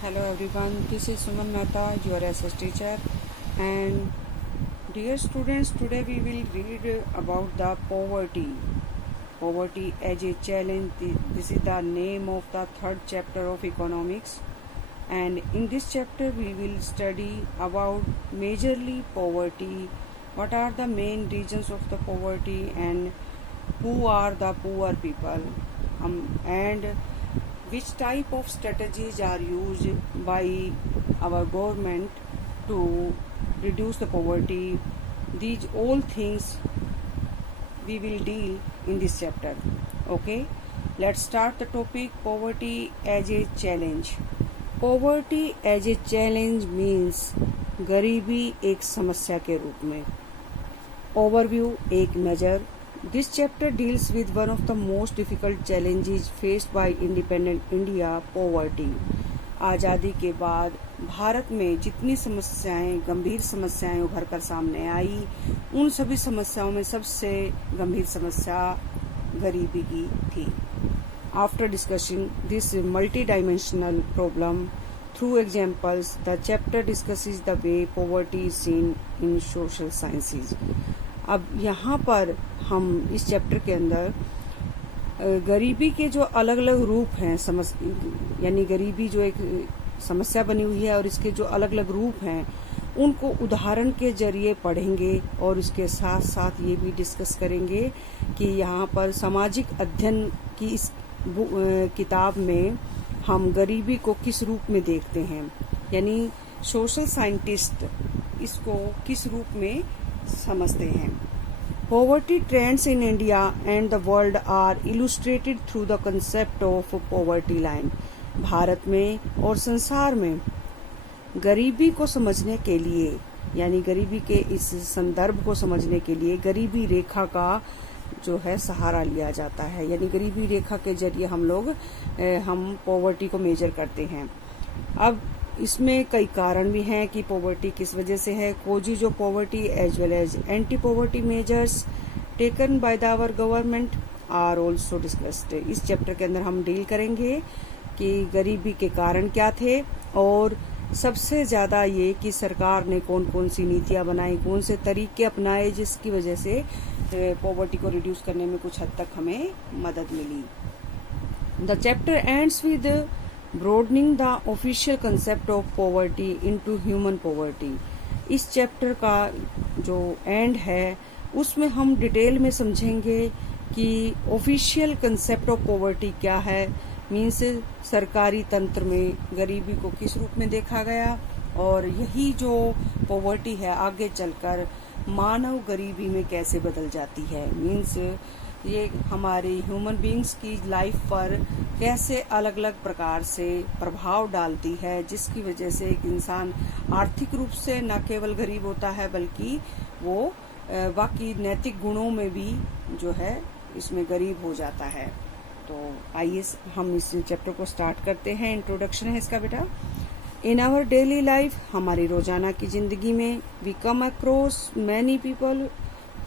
Hello everyone, this is Suman Mehta, your SS teacher, and dear students, today we will read about the poverty. Poverty as a challenge. This is the name of the third chapter of economics, and in this chapter we will study about majorly poverty. What are the main reasons of the poverty and who are the poor people, and which type of strategies are used by our government to reduce the poverty. These all things we will deal in this chapter. Okay, let's start the topic poverty as a challenge. Poverty as a challenge means गरीबी एक समस्या के रूप में. Overview एक नज़र. This chapter deals with one of the most difficult challenges faced by independent India, poverty. आज़ादी के बाद भारत में जितनी समस्याएं, गंभीर समस्याएं उभर कर सामने आई, उन सभी समस्याओं में सबसे गंभीर समस्या गरीबी की थी. After discussing this multi-dimensional problem through examples, the chapter discusses the way poverty is seen in social sciences. अब यहाँ पर हम इस चैप्टर के अंदर गरीबी के जो अलग अलग रूप हैं, यानी गरीबी जो एक समस्या बनी हुई है और इसके जो अलग अलग रूप हैं उनको उदाहरण के जरिए पढ़ेंगे और इसके साथ साथ ये भी डिस्कस करेंगे कि यहाँ पर सामाजिक अध्ययन की इस किताब में हम गरीबी को किस रूप में देखते हैं, यानी सोशल साइंटिस्ट इसको किस रूप में समझते हैं. Poverty trends in India and the world are illustrated through the concept of poverty line. Bharat में और संसार में गरीबी को समझने के लिए, यानी गरीबी के इस संदर्भ को समझने के लिए गरीबी रेखा का जो है सहारा लिया जाता है, यानी गरीबी रेखा के जरिए हम पॉवर्टी को मेजर करते हैं. अब इसमें कई कारण भी हैं कि पॉवर्टी किस वजह से है. Causes of poverty as well as anti poverty measures taken by the our government are also discussed. इस चैप्टर के अंदर हम डील करेंगे कि गरीबी के कारण क्या थे और सबसे ज़्यादा ये कि सरकार ने कौन कौन सी नीतियाँ बनाई, कौन से तरीके अपनाए जिसकी वजह से पॉवर्टी को रिड्यूस करने में कुछ हद तक हमें मदद मिली. The chapter ends with broadening the official concept of poverty into human poverty. इस चैप्टर का जो एंड है उसमें हम डिटेल में समझेंगे कि ऑफिशियल कंसेप्ट ऑफ पॉवर्टी क्या है, मीन्स सरकारी तंत्र में गरीबी को किस रूप में देखा गया और यही जो पॉवर्टी है आगे चलकर मानव गरीबी में कैसे बदल जाती है, मीन्स ये हमारे ह्यूमन बीइंग्स की लाइफ पर कैसे अलग अलग प्रकार से प्रभाव डालती है, जिसकी वजह से एक इंसान आर्थिक रूप से न केवल गरीब होता है बल्कि वो बाकी नैतिक गुणों में भी जो है इसमें गरीब हो जाता है. तो आइए हम इस चैप्टर को स्टार्ट करते हैं. इंट्रोडक्शन है इसका बेटा. इन आवर डेली लाइफ, हमारी रोजाना की जिंदगी में, we come across many people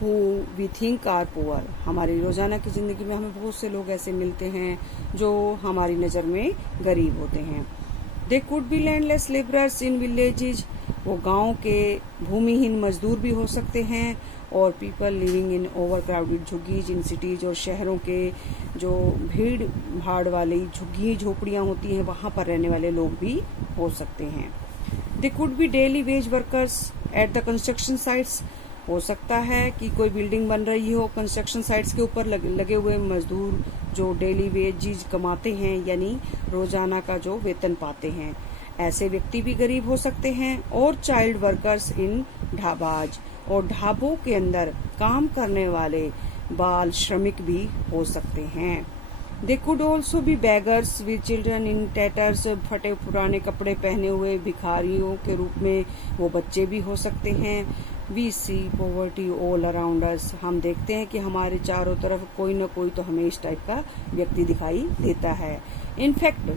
who we think are poor. हमारी रोजाना की जिंदगी में हमें बहुत से लोग ऐसे मिलते हैं जो हमारी नज़र में गरीब होते हैं. They could be landless labourers in villages. वो गांव के भूमिहीन मजदूर भी हो सकते हैं और people living in over crowded झुग्गीज इन सिटीज. और शहरों के जो भीड़ भाड़ वाली झुग्गी झोपड़ियाँ होती हैं वहाँ पर रहने वाले लोग भी हो सकते हैं. They could be daily veg workers at the construction sites. हो सकता है कि कोई बिल्डिंग बन रही हो, कंस्ट्रक्शन साइट्स के ऊपर लगे हुए मजदूर जो डेली वेजेज कमाते हैं यानी रोजाना का जो वेतन पाते हैं, ऐसे व्यक्ति भी गरीब हो सकते हैं. और चाइल्ड वर्कर्स इन ढाबाज, और ढाबों के अंदर काम करने वाले बाल श्रमिक भी हो सकते हैं. They could also be beggars with children in tatters. फटे पुराने कपड़े पहने हुए भिखारियों के रूप में वो बच्चे भी हो सकते हैं. We see poverty all around us. हम देखते हैं कि हमारे चारों तरफ कोई न कोई तो हमें इस टाइप का व्यक्ति दिखाई देता है. In fact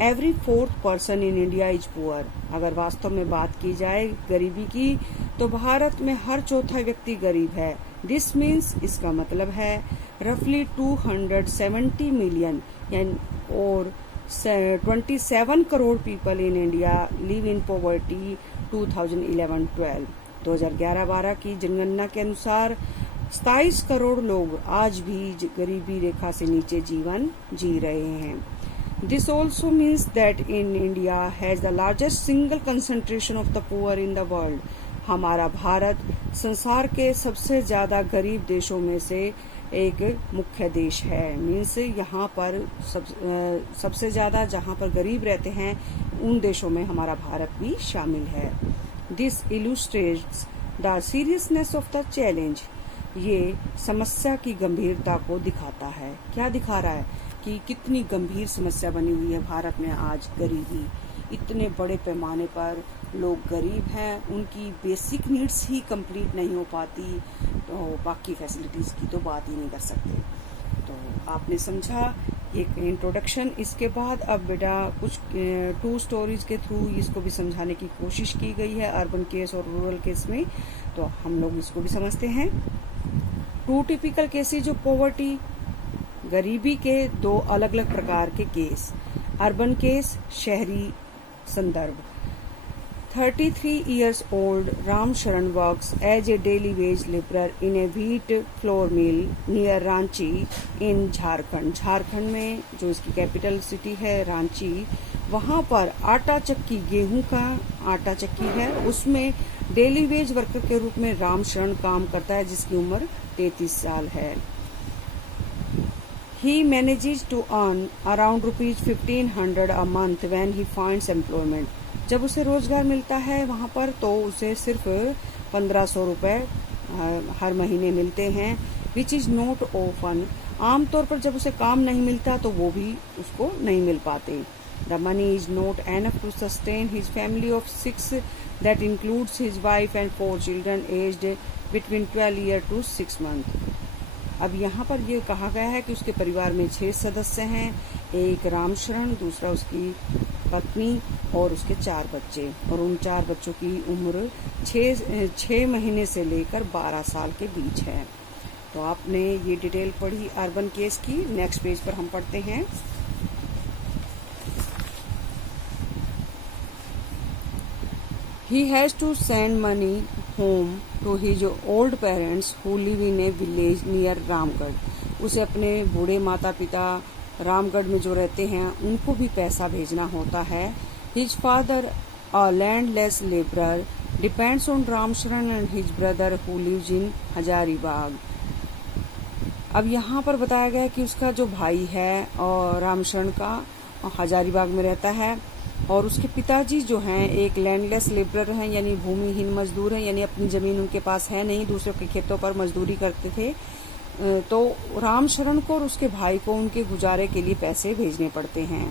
every fourth person in India is poor. अगर वास्तव में बात की जाए गरीबी की तो भारत में हर चौथा व्यक्ति गरीब है. दिस मीन्स, इसका मतलब है रफली 270 मिलियन, और 27 crore people in India live in poverty 2011-12. 2011-12 की जनगणना के अनुसार 27 करोड़ लोग आज भी गरीबी रेखा से नीचे जीवन जी रहे हैं. This also means that in India has the largest single concentration of the poor in the world. हमारा भारत संसार के सबसे ज़्यादा गरीब देशों में से एक मुख्य देश है. मीन्स यहाँ पर सबसे ज़्यादा जहाँ पर गरीब रहते हैं उन देशों में हमारा भारत भी शामिल है. This illustrates the seriousness of the challenge. ये समस्या की गंभीरता को दिखाता है. क्या दिखा रहा है कि कितनी गंभीर समस्या बनी हुई है भारत में आज गरीबी. इतने बड़े पैमाने पर लोग गरीब हैं, उनकी बेसिक नीड्स ही कंप्लीट नहीं हो पाती, तो बाकी फैसिलिटीज़ की तो बात ही नहीं कर सकते. तो आपने समझा एक इंट्रोडक्शन. इसके बाद अब बेटा कुछ 2 स्टोरीज के थ्रू इसको भी समझाने की कोशिश की गई है, अर्बन केस और रूरल केस में. तो हम लोग इसको भी समझते हैं. 2 टिपिकल केसेज ऑफ पॉवर्टी. गरीबी के 2 अलग अलग प्रकार के केस. अर्बन केस, शहरी संदर्भ. 33 years old Ram Sharan works as a daily wage laborer in a wheat flour mill near Ranchi in Jharkhand. Jharkhand में जो इसकी कैपिटल सिटी है रांची, वहाँ पर आटा चक्की, गेहूं का आटा चक्की है, उसमें डेली वेज वर्कर के रूप में राम शरण काम करता है, जिसकी उम्र 33 साल है. He manages to earn around ₹1,500 a month when he finds employment. जब उसे रोजगार मिलता है वहाँ पर तो उसे सिर्फ 1500 रुपए हर महीने मिलते हैं. Which is not often. आमतौर पर जब उसे काम नहीं मिलता तो वो भी उसको नहीं मिल पाते. The money is not enough to sustain his family of 6 that includes his wife and 4 children aged between 12 years to 6 months. अब यहाँ पर ये कहा गया है कि उसके परिवार में 6 सदस्य हैं. एक रामशरण, दूसरा उसकी पत्नी और उसके 4 बच्चे, और उन 4 बच्चों की उम्र 6 महीने से लेकर 12 साल के बीच है. तो आपने ये डिटेल पढ़ी अर्बन केस की. नेक्स्ट पेज पर हम पढ़ते हैं. He has to send money home to his old parents who live in a village near Ramgarh. उसे अपने बूढ़े माता पिता रामगढ़ में जो रहते हैं उनको भी पैसा भेजना होता है. His father, a landless laborer, depends on Ramcharan and his brother who lives in Hazaribagh. अब यहाँ पर बताया गया कि उसका जो भाई है और रामशरण का हजारीबाग में रहता है, और उसके पिताजी जो हैं एक लैंडलेस लेबरर हैं, यानी भूमिहीन मजदूर हैं, यानी अपनी जमीन उनके पास है नहीं, दूसरों के खेतों पर मजदूरी करते थे. तो रामशरण को और उसके भाई को उनके गुजारे के लिए पैसे भेजने पड़ते हैं.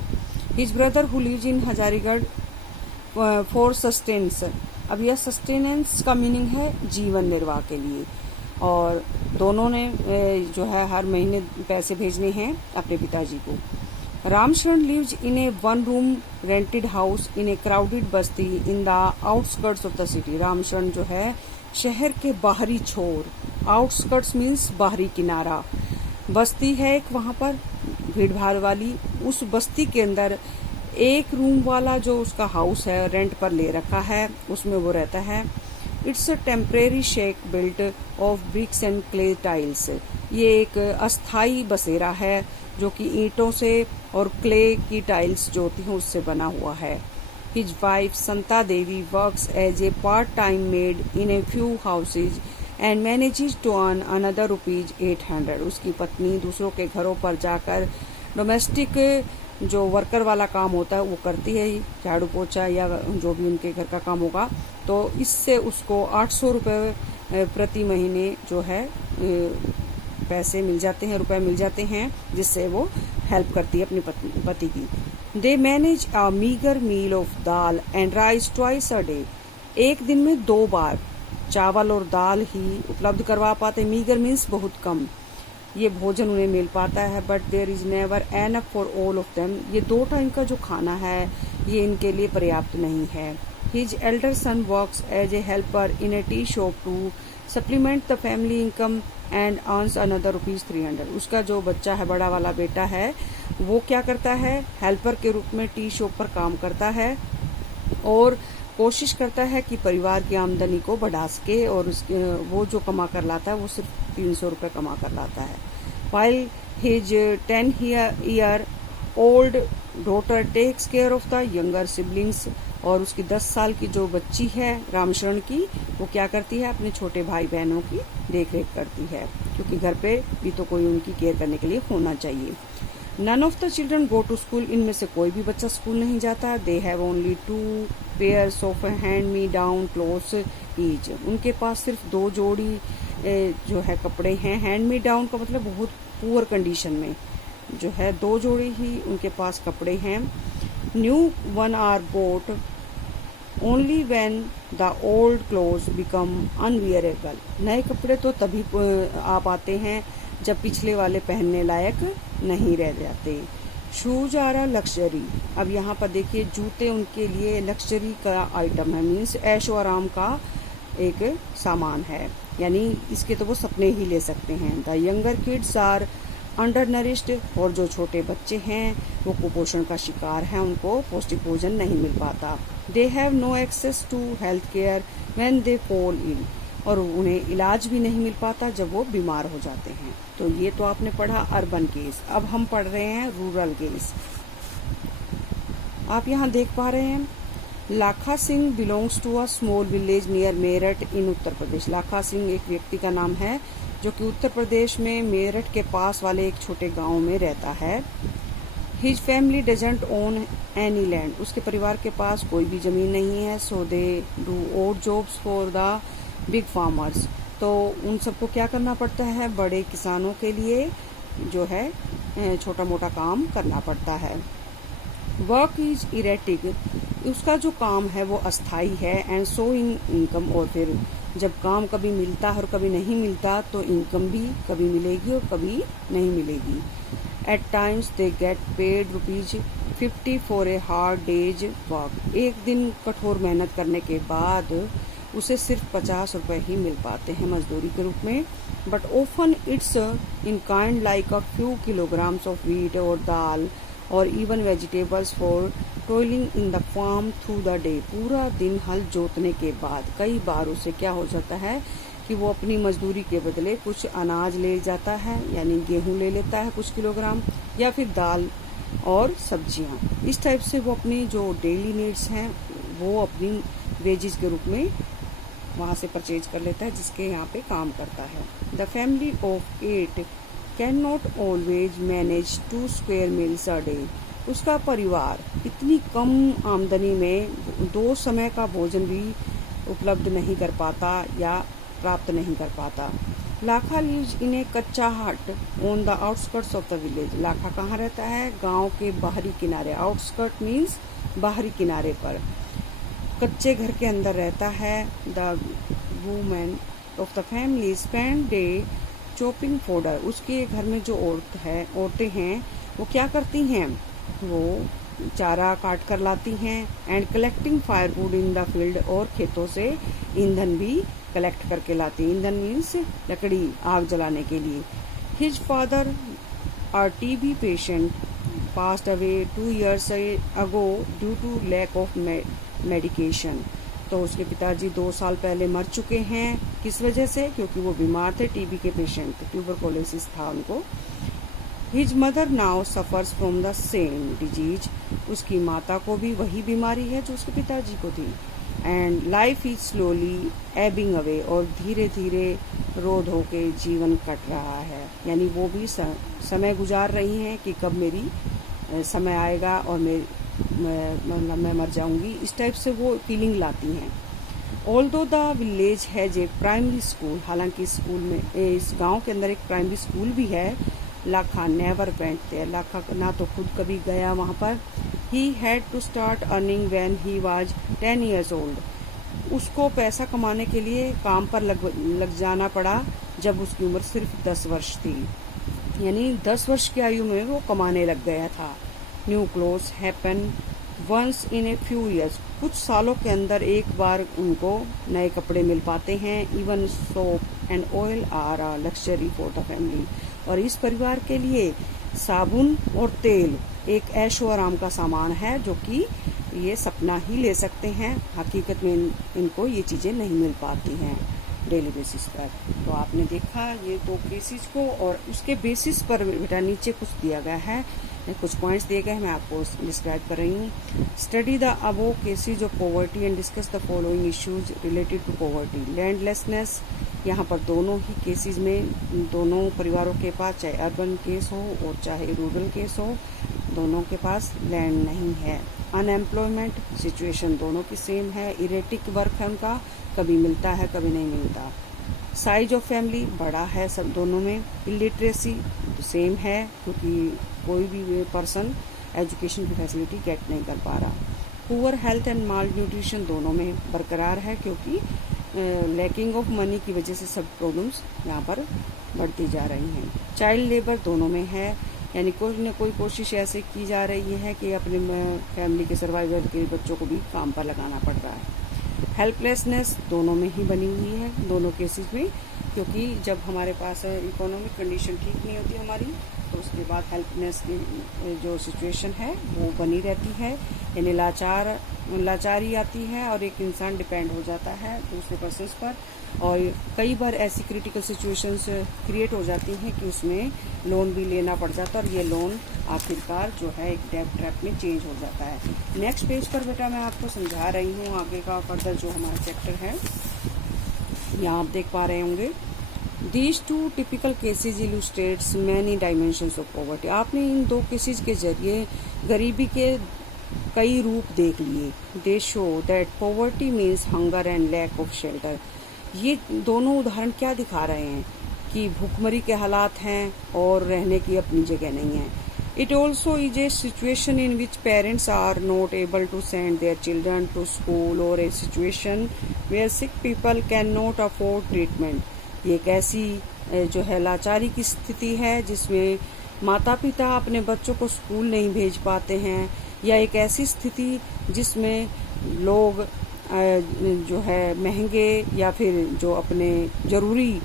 His brother who lives in Hazarigarh for sustenance. अब यह सस्टेनेंस का मीनिंग है जीवन निर्वाह के लिए, और दोनों ने जो है हर महीने पैसे भेजने हैं अपने पिताजी को. Ramcharan lives in a one-room rented house in a crowded Basti in the outskirts of the city. Ramcharan जो है शहर के बाहरी छोर, आउटस्कर्ट्स मीन्स बाहरी किनारा, बस्ती है एक वहाँ पर भीड़ भाड़ वाली. उस बस्ती के अंदर एक रूम वाला जो उसका हाउस है रेंट पर ले रखा है, उसमें वो रहता है. It's a temporary shake built of BRICS and clay tiles. ये एक अस्थाई बसेरा है जो कि ईंटों से और क्ले की टाइल्स जो होती हैं उससे बना हुआ है. His wife Santa Devi works as a part time maid in a few houses and manages to earn another ₹800. उसकी पत्नी दूसरों के घरों पर जाकर डोमेस्टिक जो वर्कर वाला काम होता है वो करती है, झाड़ू पोछा या जो भी उनके घर का काम होगा. तो इससे उसको 800 रुपये प्रति महीने जो है पैसे मिल जाते हैं, रुपए मिल जाते हैं, जिससे वो हेल्प करती है अपने पति की. They manage a meagre meal of dal and rice twice a day. एक दिन में 2 बार चावल और दाल ही उपलब्ध करवा पाते. मीगर मीन्स बहुत कम, ये भोजन उन्हें मिल पाता है. But there is never enough for all of them. ये 2 टाइम का जो खाना है ये इनके लिए पर्याप्त नहीं है. His elder son works as a helper in a tea shop to supplement the family income and earns another ₹300. उसका जो बच्चा है, बड़ा वाला बेटा है, वो क्या करता है, हेल्पर के रूप में टी शॉप पर काम करता है और कोशिश करता है कि परिवार की आमदनी को बढ़ा सके और उसके वो जो कमा कर लाता है वो सिर्फ 300 रुपये कमा कर लाता है। While his 10-year old daughter takes care of the younger siblings, और उसकी 10 साल की जो बच्ची है रामशरण की, वो क्या करती है, अपने छोटे भाई बहनों की देख रेख करती है, क्योंकि घर पे भी तो कोई उनकी केयर करने के लिए होना चाहिए। None of the children go to school, इनमें से कोई भी बच्चा स्कूल नहीं जाता। They have only 2 pairs of hand-me-down clothes each, उनके पास सिर्फ 2 जोड़ी जो है कपड़े हैं। हैंड मी डाउन का मतलब बहुत पुअर कंडीशन में जो है 2 जोड़ी ही उनके पास कपड़े हैं। New one are bought only when the old clothes become unwearable, नए कपड़े तो तभी आ पाते हैं जब पिछले वाले पहनने लायक नहीं रह जाते। शूज आर अ लग्जरी, अब यहाँ पर देखिए जूते उनके लिए लग्जरी का आइटम है, मीन्स ऐशो आराम का एक सामान है, यानी इसके तो वो सपने ही ले सकते हैं। The younger kids are undernourished, और जो छोटे बच्चे हैं वो कुपोषण का शिकार हैं, उनको पौष्टिक भोजन नहीं मिल पाता। They have no access to health care when they fall in, और उन्हें इलाज भी नहीं मिल पाता जब वो बीमार हो जाते हैं। तो ये तो आपने पढ़ा अर्बन केस, अब हम पढ़ रहे हैं रूरल केस। आप यहाँ देख पा रहे हैं Lakha Singh belongs to a small village near Meerut in Uttar Pradesh. Lakha Singh एक व्यक्ति का नाम है जो कि उत्तर प्रदेश में मेरठ के पास वाले एक छोटे गांव में रहता है। His family doesn't own any land, उसके परिवार के पास कोई भी जमीन नहीं है। So they do odd jobs for the big farmers, तो उन सबको क्या करना पड़ता है, बड़े किसानों के लिए जो है छोटा मोटा काम करना पड़ता है। वर्क इज इरेटिक, उसका जो काम है वो अस्थाई है। एंड सो इन इनकम, और फिर जब काम कभी मिलता है और कभी नहीं मिलता तो इनकम भी कभी मिलेगी और कभी नहीं मिलेगी। At times they get paid ₹50 for a hard day's work, एक दिन कठोर मेहनत करने के बाद उसे सिर्फ 50 रुपए ही मिल पाते हैं मजदूरी के रूप में। But often it's in kind like a few kilograms of wheat और दाल और even vegetables for toiling in the farm through the day, पूरा दिन हल जोतने के बाद कई बार उसे क्या हो जाता है कि वो अपनी मजदूरी के बदले कुछ अनाज ले जाता है, यानी गेहूं ले लेता है कुछ किलोग्राम, या फिर दाल और सब्जियां। इस टाइप से वो अपनी जो डेली नीड्स हैं वो अपनी वेजेस के रूप में वहां से परचेज कर लेता है, जिसके यहाँ पे काम करता है। The family of 8 can not always manage 2 square meals a day, उसका परिवार इतनी कम आमदनी में 2 समय का भोजन भी उपलब्ध नहीं कर पाता या प्राप्त नहीं कर पाता। लाखा lives in a kachcha hut on the outskirts of the village, Lakha कहाँ रहता है, गांव के बाहरी किनारे। आउटस्कर्ट मीन्स बाहरी किनारे पर, कच्चे घर के अंदर रहता है। The women of the family spend day chopping fodder, उसके घर में जो औरतें हैं वो क्या करती हैं, वो चारा काट कर लाती हैं। And collecting firewood in the field, और खेतों से ईंधन भी कलेक्ट करके लाती। ईंधन मीन्स लकड़ी, आग जलाने के लिए। His father R TB patient passed away 2 years ago due to lack of medication, तो उसके पिताजी 2 साल पहले मर चुके हैं। किस वजह से, क्योंकि वो बीमार थे, टीबी के पेशेंट, ट्यूबरकुलोसिस था उनको। His mother now suffers from the same disease, उसकी माता को भी वही बीमारी है जो उसके पिताजी को थी। And life is slowly Ebbing away, और धीरे धीरे रो धो के जीवन कट रहा है, यानी वो भी समय गुजार रही हैं कि कब मेरी समय आएगा और मैं मर जाऊंगी, इस टाइप से वो फीलिंग लाती हैं। Although the village has a primary school, हालांकि स्कूल में इस गांव के अंदर एक प्राइमरी स्कूल भी है। Lakha never went there, Lakha ना तो खुद कभी गया वहां पर। He had to start earning when he was 10 years old, उसको पैसा कमाने के लिए काम पर लग जाना पड़ा जब उसकी उम्र सिर्फ 10 वर्ष थी, यानी 10 वर्ष की आयु में वो कमाने लग गया था। New clothes happen once in a few years, कुछ सालों के अंदर एक बार उनको नए कपड़े मिल पाते हैं। Even soap and oil are a luxury for the family, और इस परिवार के लिए साबुन और तेल एक ऐशो आराम का सामान है जो कि ये सपना ही ले सकते हैं, हकीकत में इनको ये चीज़ें नहीं मिल पाती हैं डेली बेसिस पर। तो आपने देखा ये दो केसेस को, और उसके बेसिस पर बेटा नीचे कुछ दिया गया है, कुछ पॉइंट्स दिए गए हैं, मैं आपको डिस्क्राइब कर रही हूँ। Study the above cases of poverty and discuss the following issues related to poverty. Landlessness, यहाँ पर दोनों ही केसेस में दोनों परिवारों के पास, चाहे अर्बन केस हो और चाहे रूरल केस हो, दोनों के पास लैंड नहीं है। अनएम्प्लॉयमेंट सिचुएशन दोनों की सेम है, इरेटिक वर्क है उनका, कभी मिलता है कभी नहीं मिलता। साइज ऑफ फैमिली बड़ा है सब दोनों में। इलिटरेसी तो सेम है, क्योंकि कोई भी पर्सन एजुकेशन की फैसिलिटी गेट नहीं कर पा रहा। Poor health and mall nutrition दोनों में बरकरार है, क्योंकि लैकिंग ऑफ मनी की वजह से सब प्रॉब्लम्स यहाँ पर बढ़ती जा रही हैं। चाइल्ड लेबर दोनों में है, यानी कोई न कोई कोशिश ऐसे की जा रही है कि अपने फैमिली के सर्वाइवल के बच्चों को भी काम पर लगाना पड़ रहा है। हेल्पलेसनेस दोनों में ही बनी हुई है, दोनों केसेस में, क्योंकि जब हमारे पास इकोनॉमिक कंडीशन ठीक नहीं होती हमारी, तो उसके बाद हेल्पलेस की जो सिचुएशन है वो बनी रहती है, यानी लाचारी आती है और एक इंसान डिपेंड हो जाता है दूसरे पर्सन्स पर, और कई बार ऐसी क्रिटिकल सिचुएशंस क्रिएट हो जाती हैं कि उसमें लोन भी लेना पड़ जाता है, और ये लोन आखिरकार जो है एक डेब्ट ट्रैप में चेंज हो जाता है। नेक्स्ट पेज पर बेटा मैं आपको समझा रही हूँ आगे का फर्दर जो हमारा चैप्टर है, यहाँ आप देख पा रहे होंगे। These two typical cases illustrates many dimensions of poverty. आपने इन दो केसेज के जरिए गरीबी के कई रूप देख लिए। They show that poverty means hunger and lack of shelter. ये दोनों उदाहरण क्या दिखा रहे हैं कि भूखमरी के हालात हैं और रहने की अपनी जगह नहीं है। It also is a situation in which parents are not able to send their children to school, or a situation where sick people cannot afford treatment. ये एक ऐसी जो है लाचारी की स्थिति है जिसमें माता पिता अपने बच्चों को स्कूल नहीं भेज पाते हैं, या एक ऐसी स्थिति जिसमें लोग जो है महंगे या फिर जो अपने ज़रूरी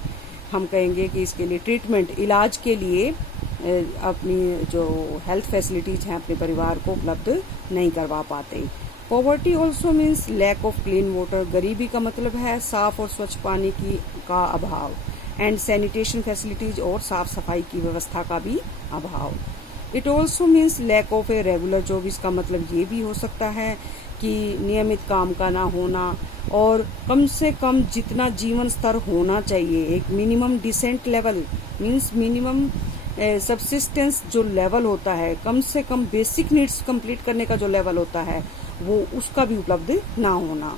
हम कहेंगे कि इसके लिए ट्रीटमेंट, इलाज के लिए अपनी जो हेल्थ फैसिलिटीज हैं अपने परिवार को उपलब्ध नहीं करवा पाते। Poverty also means lack of clean water. गरीबी का मतलब है साफ और स्वच्छ पानी का अभाव, एंड सैनिटेशन फैसिलिटीज और साफ सफाई की व्यवस्था का भी अभाव। It also means lack of a regular job. इसका मतलब ये भी हो सकता है कि नियमित काम का ना होना, और कम से कम जितना जीवन स्तर होना चाहिए, एक minimum decent level means minimum subsistence जो लेवल होता है, कम से कम बेसिक नीड्स कंप्लीट करने का जो लेवल होता है वो उसका भी उपलब्ध ना होना।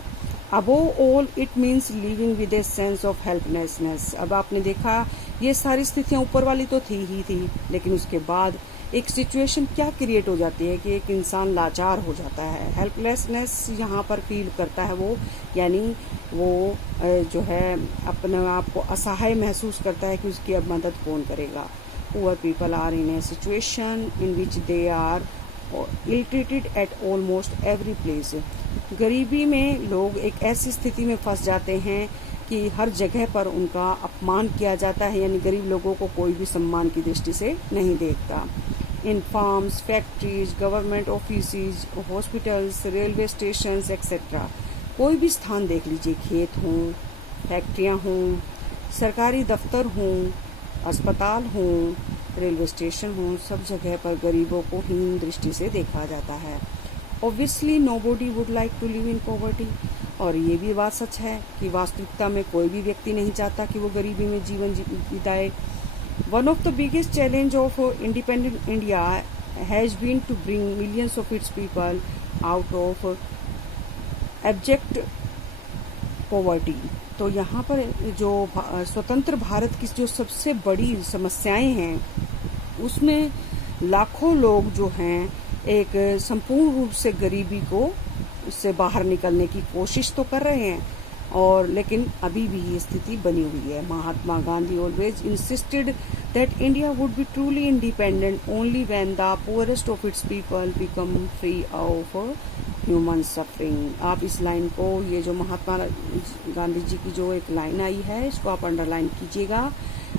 Above all it means living with a sense of helplessness. अब आपने देखा ये सारी स्थितियां ऊपर वाली तो थी ही थी, लेकिन उसके बाद एक सिचुएशन क्या क्रिएट हो जाती है कि एक इंसान लाचार हो जाता है। हेल्पलेसनेस यहाँ पर फील करता है वो, यानी वो जो है अपने आप को असहाय महसूस करता है कि उसकी अब मदद कौन करेगा। Poor people are in a situation in which they are ill-treated at almost every place. गरीबी में लोग एक ऐसी स्थिति में फंस जाते हैं कि हर जगह पर उनका अपमान किया जाता है, यानी गरीब लोगों को कोई भी सम्मान की दृष्टि से नहीं देखता। इन farms, factories, government offices, hospitals, railway station etcetera, कोई भी स्थान देख लीजिए, खेत हों, फैक्ट्रियाँ हों, सरकारी दफ्तर हों, अस्पताल हों, रेलवे स्टेशन हों, सब जगह पर गरीबों को हीन दृष्टि से देखा जाता है। Obviously nobody would like to live in poverty. और ये भी बात सच है कि वास्तविकता में कोई भी व्यक्ति नहीं चाहता कि वो गरीबी में जीवन बिताए। One of the biggest challenge of independent India has been to bring millions of its people out of abject poverty. तो यहाँ पर जो स्वतंत्र भारत की जो सबसे बड़ी समस्याएं हैं उसमें लाखों लोग जो हैं एक संपूर्ण रूप से गरीबी को से बाहर निकलने की कोशिश तो कर रहे हैं, और लेकिन अभी भी ये स्थिति बनी हुई है। Mahatma Gandhi always insisted that India would be truly independent only when the poorest of its people become free of human suffering. आप इस लाइन को, ये जो महात्मा गांधी जी की जो एक लाइन आई है, इसको आप अंडरलाइन कीजिएगा।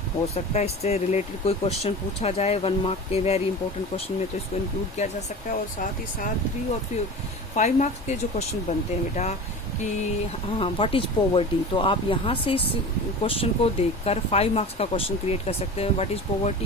हो सकता है इससे रिलेटेड कोई क्वेश्चन पूछा जाए 1 मार्क के वेरी इंपॉर्टेंट क्वेश्चन में, तो इसको इंक्लूड किया जा सकता है। और साथ ही साथ 3 और 5 मार्क्स के जो क्वेश्चन बनते हैं बेटा कि हाँ व्हाट इज पॉवर्टी, तो आप यहाँ से इस क्वेश्चन को देखकर 5 मार्क्स का क्वेश्चन क्रिएट कर सकते हैं। What is poverty,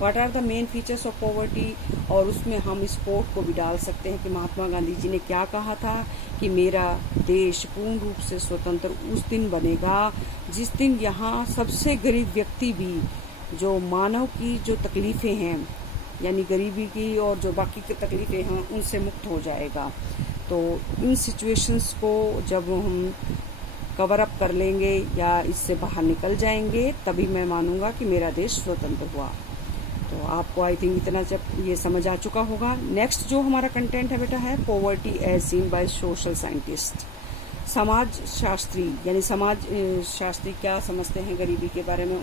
what are the main features of poverty, और उसमें हम इस कोट को भी डाल सकते हैं कि महात्मा गांधी जी ने क्या कहा था कि मेरा देश पूर्ण रूप से स्वतंत्र उस दिन बनेगा जिस दिन यहाँ सबसे गरीब व्यक्ति भी जो मानव की जो तकलीफें हैं यानी गरीबी की और जो बाकी की तकलीफें हैं उनसे मुक्त हो जाएगा। तो इन सिचुएशंस को जब हम कवर अप कर लेंगे या इससे बाहर निकल जाएंगे तभी मैं मानूंगा कि मेरा देश स्वतंत्र हुआ। तो आपको आई थिंक इतना जब ये समझ आ चुका होगा। नेक्स्ट जो हमारा कंटेंट है बेटा है poverty as seen by social scientist. समाज शास्त्री यानी समाज शास्त्री क्या समझते हैं गरीबी के बारे में,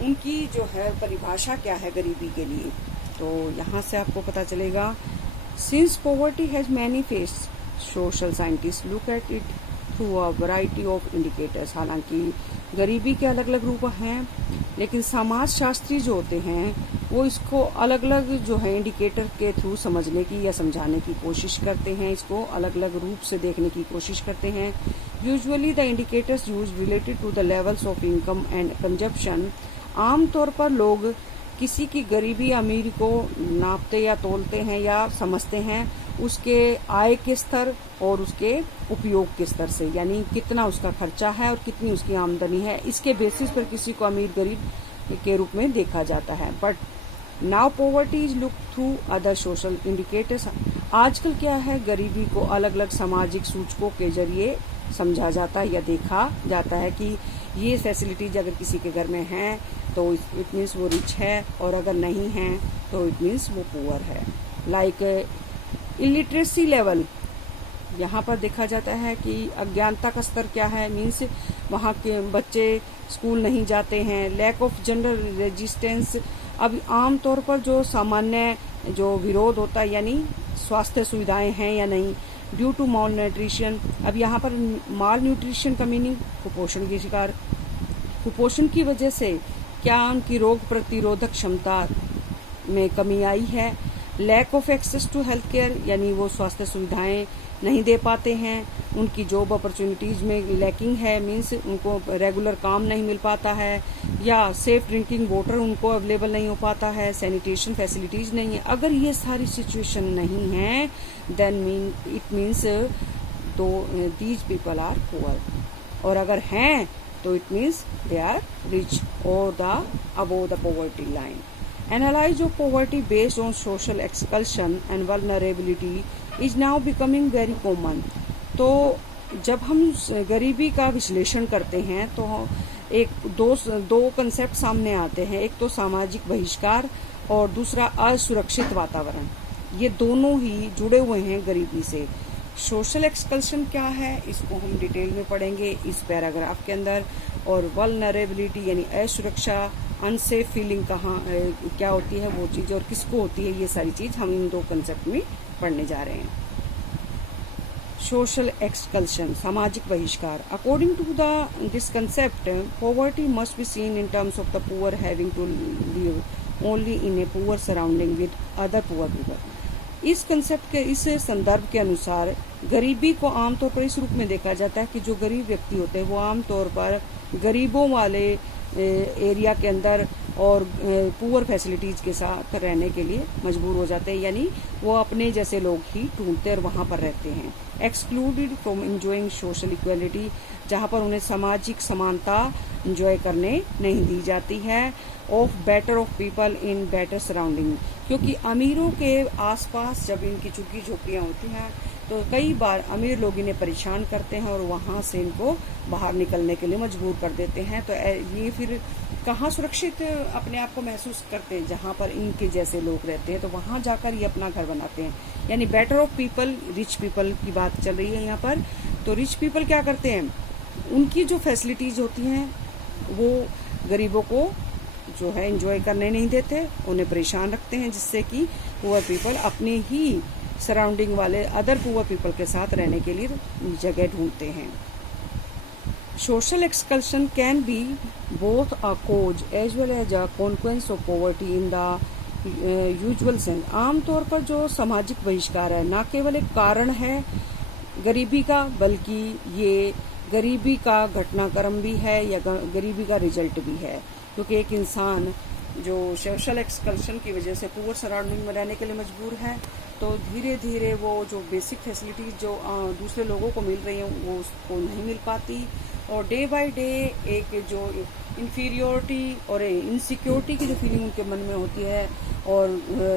उनकी जो है परिभाषा क्या है गरीबी के लिए, तो यहाँ से आपको पता चलेगा। Since poverty has many face, social scientist look at it through a variety of indicators. हालांकि गरीबी के अलग अलग रूप हैं, लेकिन समाज शास्त्री जो होते हैं वो इसको अलग अलग जो है इंडिकेटर के थ्रू समझने की या समझाने की कोशिश करते हैं, इसको अलग अलग रूप से देखने की कोशिश करते हैं। Usually the indicators use related to the levels of income and consumption. आमतौर पर लोग किसी की गरीबी अमीरी को नापते या तोलते हैं या समझते हैं उसके आय के स्तर और उसके उपयोग के स्तर से, यानी कितना उसका खर्चा है और कितनी उसकी आमदनी है, इसके बेसिस पर किसी को अमीर गरीब के रूप में देखा जाता है। But now poverty is look through other social indicators. आजकल क्या है गरीबी को अलग अलग सामाजिक सूचकों के जरिए समझा जाता है या देखा जाता है कि ये फैसिलिटीज अगर किसी के घर में है तो इट मीन्स वो रिच है, और अगर नहीं है तो इट मीन्स वो पुअर है। लाइक इलिटरेसी लेवल, यहाँ पर देखा जाता है कि अज्ञानता का स्तर क्या है, मीन्स वहाँ के बच्चे स्कूल नहीं जाते हैं। लैक ऑफ जनरल रेजिस्टेंस, अब आमतौर पर जो सामान्य जो विरोध होता है यानी स्वास्थ्य सुविधाएं हैं या नहीं। ड्यू टू माल न्यूट्रिशन, अब यहाँ पर माल न्यूट्रिशन का मीनिंग कुपोषण की शिकार, कुपोषण की वजह से क्या उनकी रोग प्रतिरोधक क्षमता में कमी आई है। Lack of access to health care, यानी वो स्वास्थ्य सुविधाएं नहीं दे पाते हैं, उनकी जॉब अपॉर्चुनिटीज में लैकिंग है, मीन्स उनको रेगुलर काम नहीं मिल पाता है, या सेफ ड्रिंकिंग वाटर उनको अवेलेबल नहीं हो पाता है, सैनिटेशन फैसिलिटीज नहीं है। अगर ये सारी सिचुएशन नहीं है देन इट मीन्स तो दीज पीपल आर पुअर, और अगर हैं तो it means they are rich और the above the poverty line. Analysis of poverty based on social exclusion and vulnerability is now becoming very common। तो जब हम गरीबी का विश्लेषण करते हैं तो दो कंसेप्ट सामने आते हैं, एक तो सामाजिक बहिष्कार और दूसरा असुरक्षित वातावरण। ये दोनों ही जुड़े हुए हैं गरीबी से। सोशल एक्सकल्शन क्या है इसको हम डिटेल में पढ़ेंगे इस पैराग्राफ के अंदर, और वल्नरेबिलिटी यानी असुरक्षा, अनसेफ फीलिंग क्या होती है वो चीज और किसको होती है, ये सारी चीज हम इन दो कंसेप्ट में पढ़ने जा रहे हैं। सोशल एक्सकल्शन, सामाजिक बहिष्कार। According to this concept poverty must be seen in terms of the poor having to live only in a poor surrounding with other poor people. इस कंसेप्ट के इस संदर्भ के अनुसार गरीबी को आमतौर पर इस रूप में देखा जाता है कि जो गरीब व्यक्ति होते हैं वो आमतौर पर गरीबों वाले एरिया के अंदर और पुअर फैसिलिटीज के साथ रहने के लिए मजबूर हो जाते हैं, यानी वो अपने जैसे लोग ही ढूंढते और वहां पर रहते हैं। Excluded from enjoying social equality, जहां पर उन्हें सामाजिक समानता एंजॉय करने नहीं दी जाती है। Of better of people in better surrounding, क्योंकि अमीरों के आसपास जब इनकी झुग्गी झोपड़ियां होती हैं तो कई बार अमीर लोग इन्हें परेशान करते हैं और वहां से इनको बाहर निकलने के लिए मजबूर कर देते हैं। तो ये फिर कहाँ सुरक्षित अपने आप को महसूस करते हैं, जहां पर इनके जैसे लोग रहते हैं, तो वहां जाकर ये अपना घर बनाते हैं। यानी better of people, rich people की बात चल रही है यहाँ पर। तो रिच पीपल क्या करते हैं, उनकी जो फैसिलिटीज होती हैं वो गरीबों को जो है एंजॉय करने नहीं देते, उन्हें परेशान रखते हैं, जिससे कि पुअर पीपल अपने ही सराउंडिंग वाले अदर पुअर पीपल के साथ रहने के लिए जगह ढूंढते हैं। Social exclusion can be both a cause as well as a consequence of poverty in the usual sense. आमतौर पर जो सामाजिक बहिष्कार है न केवल एक कारण है गरीबी का, बल्कि ये गरीबी का घटनाक्रम भी है या गरीबी का रिजल्ट भी है, क्योंकि एक इंसान जो सोशल एक्सकल्शन की वजह से पुअर सराउंडिंग में रहने के लिए मजबूर है, तो धीरे धीरे वो जो बेसिक फैसिलिटीज जो दूसरे लोगों को मिल रही हैं वो उसको नहीं मिल पाती, और डे बाय डे एक जो इन्फीरियोरिटी और इनसिक्योरिटी की जो फीलिंग उनके मन में होती है, और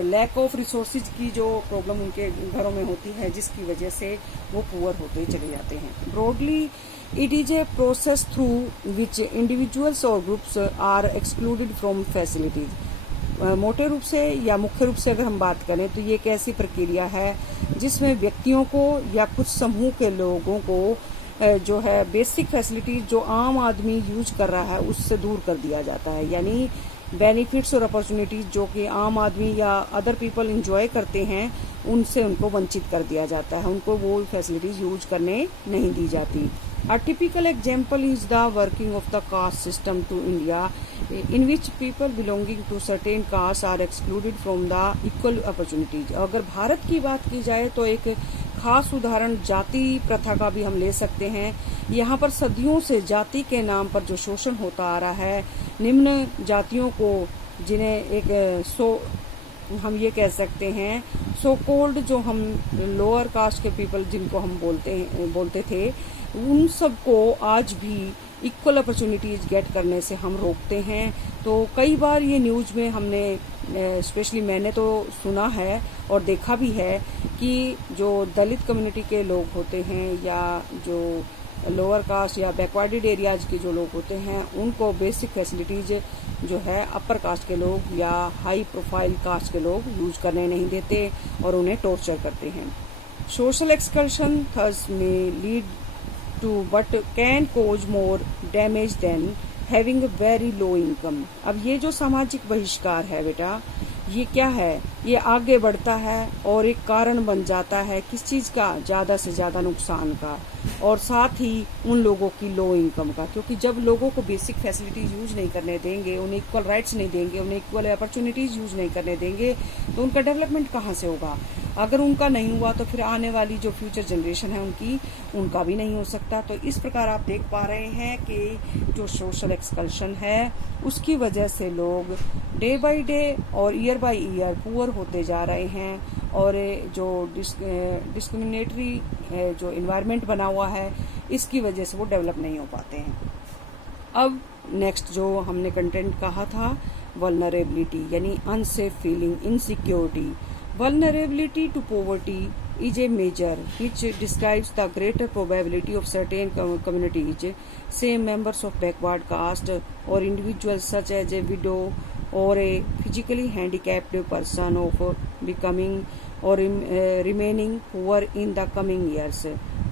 लैक ऑफ रिसोर्सेज की जो प्रॉब्लम उनके घरों में होती है, जिसकी वजह से वो पुअर होते चले जाते हैं। Broadly it is a process through which individuals और groups are excluded from facilities. मोटे रूप से या मुख्य रूप से अगर हम बात करें तो ये एक ऐसी प्रक्रिया है जिसमें व्यक्तियों को या कुछ समूह के लोगों को जो है बेसिक फैसिलिटीज जो आम आदमी यूज कर रहा है उससे दूर कर दिया जाता है। यानी बेनिफिट्स और अपॉर्चुनिटीज जो कि आम आदमी या अदर पीपल इंजॉय करते हैं उनसे उनको वंचित कर दिया जाता है, उनको वो फैसिलिटीज यूज करने नहीं दी जाती। A typical example is the working of the caste system to India, in which people belonging to certain castes are excluded from the equal opportunities। अगर भारत की बात की जाए तो एक खास उदाहरण जाति प्रथा का भी हम ले सकते हैं। यहाँ पर सदियों से जाति के नाम पर जो शोषण होता आ रहा है, निम्न जातियों को जिन्हें एक हम ये कह सकते हैं सो कोल्ड जो हम लोअर कास्ट के पीपल जिनको हम बोलते थे, उन सबको आज भी इक्वल अपॉर्चुनिटीज गेट करने से हम रोकते हैं। तो कई बार ये न्यूज़ में हमने स्पेशली मैंने तो सुना है और देखा भी है कि जो दलित कम्युनिटी के लोग होते हैं या जो लोअर कास्ट या बैकवर्डेड एरियाज के जो लोग होते हैं उनको बेसिक फैसिलिटीज जो है अपर कास्ट के लोग या हाई प्रोफाइल कास्ट के लोग यूज करने नहीं देते और उन्हें टॉर्चर करते हैं। Social exclusion thus may lead to but can cause more damage than having very low income. अब ये जो सामाजिक बहिष्कार है बेटा, ये क्या है? ये आगे बढ़ता है और एक कारण बन जाता है किस चीज का? ज्यादा से ज्यादा नुकसान का, और साथ ही उन लोगों की लो इनकम का। क्योंकि जब लोगों को बेसिक फैसिलिटीज यूज नहीं करने देंगे, उन्हें इक्वल राइट्स नहीं देंगे, उन्हें इक्वल अपॉर्चुनिटीज यूज नहीं करने देंगे, तो उनका डेवलपमेंट कहाँ से होगा? अगर उनका नहीं हुआ तो फिर आने वाली जो फ्यूचर जनरेशन है उनका भी नहीं हो सकता। तो इस प्रकार आप देख पा रहे हैं कि जो सोशल एक्सकल्शन है उसकी वजह से लोग डे बाय डे और ईयर बाय ईयर पुअर होते जा रहे हैं, और जो डिस्क्रिमिनेटरी जो इन्वायरमेंट बना हुआ है इसकी वजह से वो डेवलप नहीं हो पाते हैं। अब नेक्स्ट जो हमने कंटेंट कहा था वल्नरेबिलिटी यानी unsafe feeling, insecurity. Vulnerability to poverty is a measure which describes the greater probability of certain communities, say members of backward caste or individuals such as a widow or a physically handicapped person, of becoming or remaining poor in the coming years।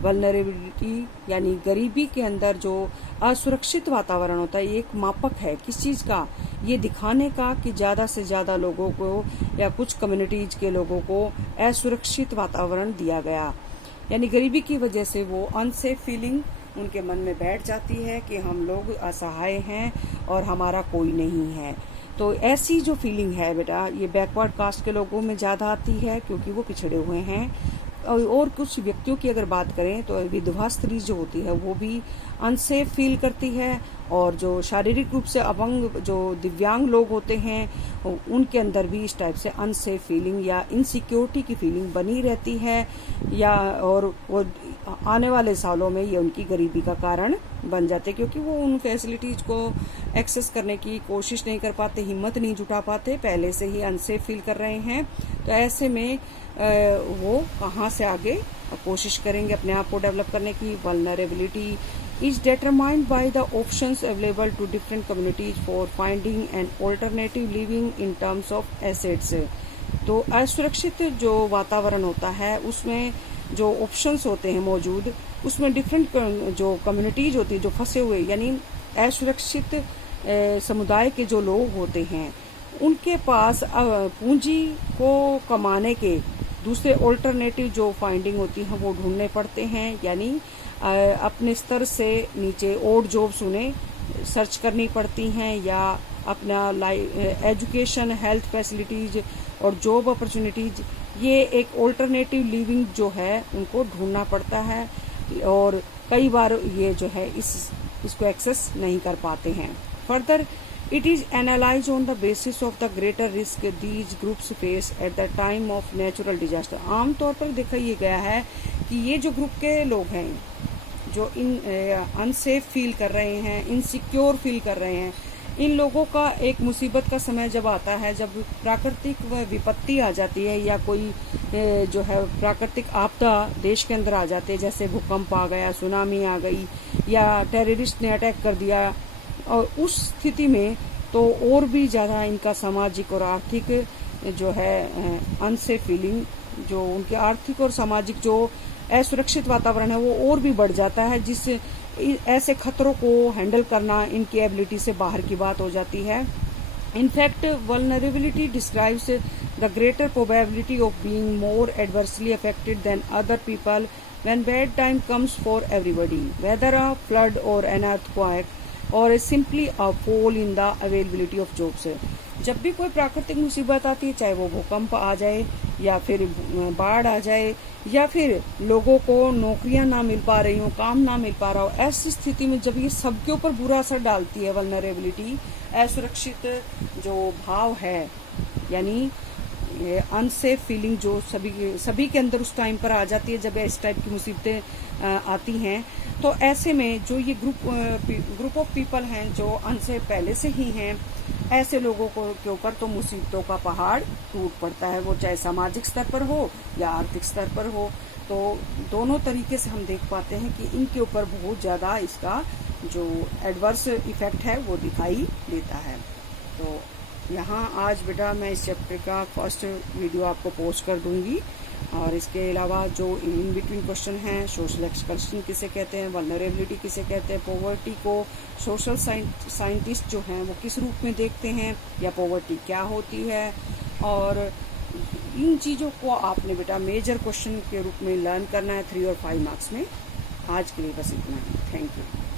Vulnerability यानी गरीबी के अंदर जो असुरक्षित वातावरण होता है, ये एक मापक है किस चीज का? ये दिखाने का कि ज्यादा से ज्यादा लोगों को या कुछ कम्युनिटीज के लोगों को असुरक्षित वातावरण दिया गया। यानी गरीबी की वजह से वो अनसेफ फीलिंग उनके मन में बैठ जाती है कि हम लोग असहाय हैं और हमारा कोई नहीं है। तो ऐसी जो फीलिंग है बेटा, ये बैकवर्ड कास्ट के लोगों में ज्यादा आती है क्योंकि वो पिछड़े हुए हैं। और कुछ व्यक्तियों की अगर बात करें तो विधवा स्त्री जो होती है वो भी अनसेफ फील करती है, और जो शारीरिक रूप से अपंग जो दिव्यांग लोग होते हैं उनके अंदर भी इस टाइप से अनसेफ फीलिंग या इनसिक्योरिटी की फीलिंग बनी रहती है, या और वो आने वाले सालों में ये उनकी गरीबी का कारण बन जाते, क्योंकि वो उन फैसिलिटीज को एक्सेस करने की कोशिश नहीं कर पाते, हिम्मत नहीं जुटा पाते, पहले से ही अनसेफ फील कर रहे हैं। तो ऐसे में वो कहाँ से आगे कोशिश करेंगे अपने आप को डेवलप करने की? Vulnerability is determined by the options available to different communities for finding an alternative living in terms of assets। तो असुरक्षित जो वातावरण होता है उसमें जो ऑप्शंस होते हैं मौजूद, उसमें डिफरेंट जो कम्युनिटीज होती है जो फंसे हुए यानी असुरक्षित समुदाय के जो लोग होते हैं उनके पास पूंजी को कमाने के दूसरे ऑल्टरनेटिव जो फाइंडिंग होती है वो ढूंढने पड़ते हैं। यानी अपने स्तर से नीचे और जॉब्स उन्हें सर्च करनी पड़ती हैं, या अपना एजुकेशन, हेल्थ फैसिलिटीज और जॉब अपॉर्चुनिटीज, ये एक ऑल्टरनेटिव लिविंग जो है उनको ढूंढना पड़ता है, और कई बार ये जो है इसको एक्सेस नहीं कर पाते हैं। Further it is analyse on the basis of the greater risk these groups face at the time of natural disaster. आमतौर पर देखा ये गया है कि ये जो ग्रुप के लोग हैं जो अनसेफ फील कर रहे हैं, इनसिक्योर फील कर रहे हैं, इन लोगों का एक मुसीबत का समय जब आता है, जब प्राकृतिक विपत्ति आ जाती है या कोई जो है प्राकृतिक आपदा देश के अंदर आ जाती है, जैसे भूकंप आ गया, सुनामी आ गई, या टेररिस्ट ने अटैक कर दिया, और उस स्थिति में तो और भी ज़्यादा इनका सामाजिक और आर्थिक जो है अनसेफ फीलिंग, जो उनके आर्थिक और सामाजिक जो असुरक्षित वातावरण है वो और भी बढ़ जाता है, जिस ऐसे खतरों को हैंडल करना इनकी एबिलिटी से बाहर की बात हो जाती है। In fact vulnerability describes the greater probability of being more adversely affected than other people when bad time comes for everybody, whether a flood or an earthquake or simply a fall in the availability of jobs. जब भी कोई प्राकृतिक मुसीबत आती है, चाहे वो भूकंप आ जाए या फिर बाढ़ आ जाए, या फिर लोगों को नौकरियां ना मिल पा रही हो, काम ना मिल पा रहा हो, ऐसी स्थिति में जब ये सबके ऊपर बुरा असर डालती है वल्नरेबिलिटी, असुरक्षित जो भाव है, यानी अनसेफ फीलिंग जो सभी के अंदर उस टाइम पर आ जाती है जब इस टाइप की मुसीबतें आती हैं, तो ऐसे में जो ये ग्रुप ऑफ पीपल हैं जो अनसेफ पहले से ही हैं, ऐसे लोगों के ऊपर तो मुसीबतों का पहाड़ टूट पड़ता है, वो चाहे सामाजिक स्तर पर हो या आर्थिक स्तर पर हो। तो दोनों तरीके से हम देख पाते हैं कि इनके ऊपर बहुत ज़्यादा इसका जो एडवर्स इफेक्ट है वो दिखाई देता है। तो यहाँ आज बेटा मैं इस चैप्टर का फर्स्ट वीडियो आपको पोस्ट कर दूंगी, और इसके अलावा जो इन बिटवीन क्वेश्चन हैं, सोशल एक्सकल्शन किसे कहते हैं, वल्नरेबिलिटी किसे कहते हैं, पॉवर्टी को सोशल साइंटिस्ट जो हैं वो किस रूप में देखते हैं, या पॉवर्टी क्या होती है, और इन चीज़ों को आपने बेटा मेजर क्वेश्चन के रूप में लर्न करना है 3 और 5 मार्क्स में। आज के लिए बस इतना ही। Thank you.